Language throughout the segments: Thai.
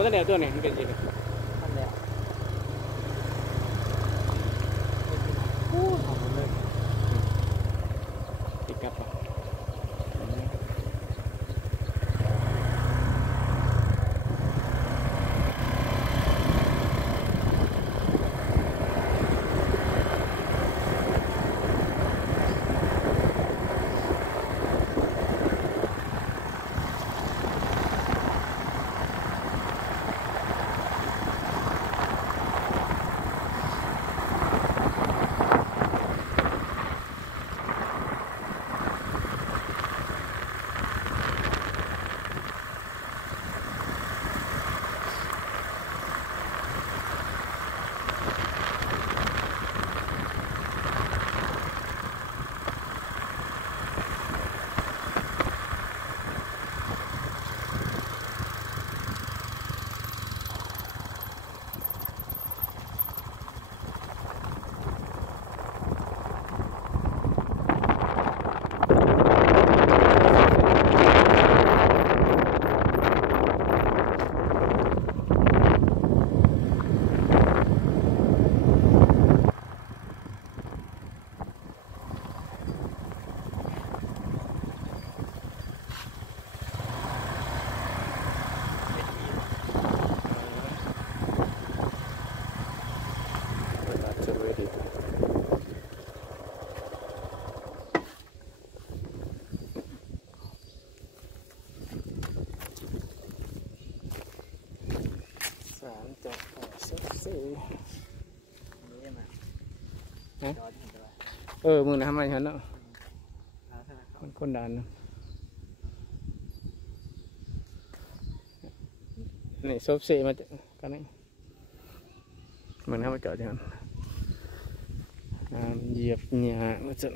ก็ต้องเดี๋ยวตัวไหนมันเป็นสินั่นแหละอู้ทำมันเลยติดกับอ่ะจากซี่นี่มามึงทำอะไรฉันเนาะมันคนดันนี่ซบซี่มากันนี่มันทำมาจอดที่นั่นเหยียบหญ้ามาจน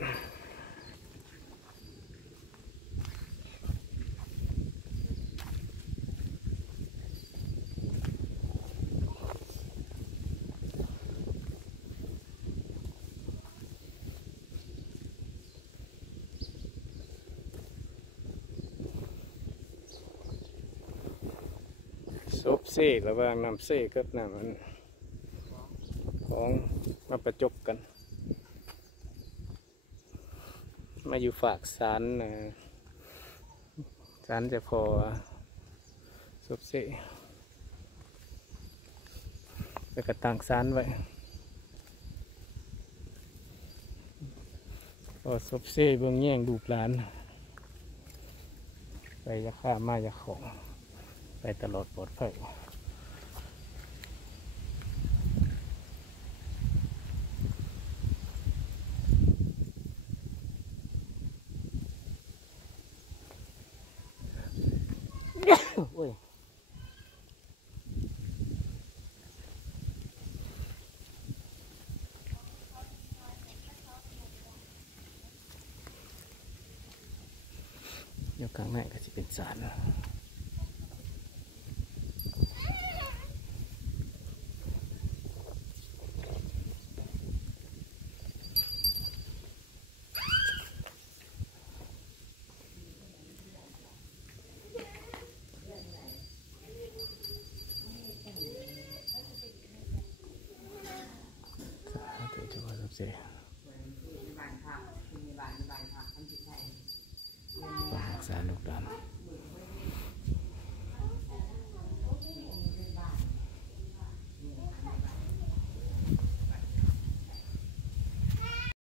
ซบซี่ระหว่างน้ำซี่กับน้ำมันของมาประจบกันมาอยู่ฝากสารสารจะพอซบซี่แล้วก็ต่างสารไว้พอซบซี่เบื้องแย่งดูปลานไปยาฆ่ามาอยาของไปตลอดปลอดภัยโอ้ยเดี๋ยวกลางในก็จะเป็นสารเสียรักษาลูกดำ